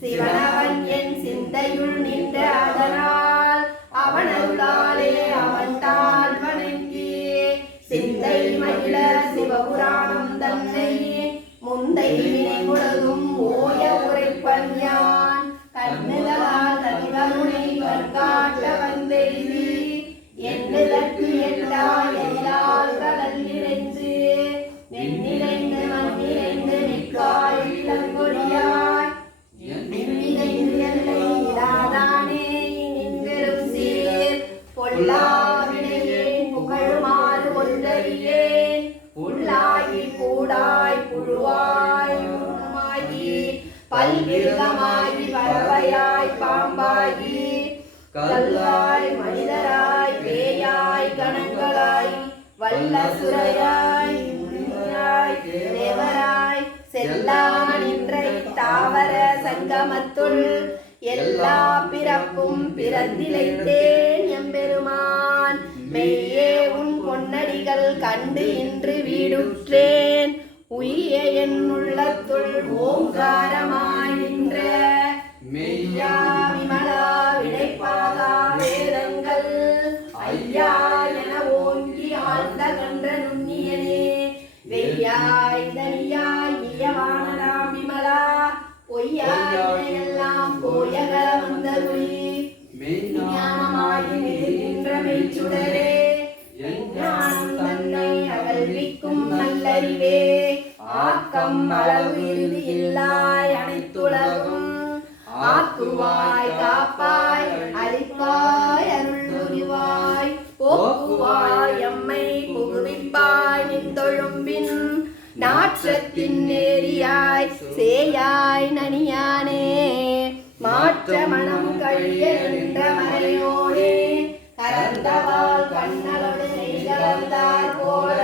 சிவனவன் என் சிந்தையுள் நின்ற அதனால் அவனருளாலே அவன் தாழ் வணங்கி சிந்தை மகிழ சிவபுராணம் தன்னை முந்தை வினை முழுதும் ஓய உரைப்பன் யான் கண்ணுதலால் தனிவருணை கற்காட்ட வந்தெய்தி எண்ணுதற்கு எட்டாய் எல்லால் கடல் நிறைந்து வெண்ணிறைந்து மண்ணிறைந்து நிற்காய் இளங்கொடியாய் நின்னிறைந்து எல்லை இடாதானே நின்றும் சீர் பொல்லாவினையேன் புகழுமாறு ஒன்றறியேன் உள்ளாகி கூடாய் புழுவாய் உண்மாகி பல்விருகமாகி பறவையாய் பாம்பாகி கல்லாய் மனிதராய் பேயாய் கணங்களாய் வல்ல சுரையாய் முனியாய் தேவராய் செல்லா நின்றை தாவர சங்கமத்துள் எல்லா பிறப்பும் பிறந்திலைத்தேன் எம்பெருமான் மெய்யே உன் பொன்னடிகள் கண்டு இன்று வீடுற்றேன் உய்ய என் உள்ளத்துள் ஓங்காரமாய் நின்ற மெய்யா விமலா விடைப்பாகா வேதங்கள் ஐயா என ஓங்கி ஆழ்ந்த கன்ற நுண்ணியனே வெய்யாய் தனியாய் இயவானதாம் விமலா பொய்யாய் எல்லாம் போயக வந்தருளி மெய்ஞானமாகி நின்ற மெய்ச்சுடரே ஞானம் தன்னை அகழ்விக்கும் நல்லறிவே ஆக்கம் அளவு இறுதி இல்லாய் அனைத்துலகும் ஆக்குவாய் காப்பாய் அளிப்பாய் அருள் புரிவாய் போக்குவாய் எம்மை புகுவிப்பாய் நின்றொழும்பின் நாற்றத்தின் நேரியாய் சேயாய் நனியானே மாற்ற மனம் கழிய நின்ற மறையோனே கரந்தவால் கண்ணலோடு நெய்கலந்தார் போல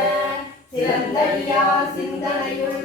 சிறந்தடியா சிந்தனையுள்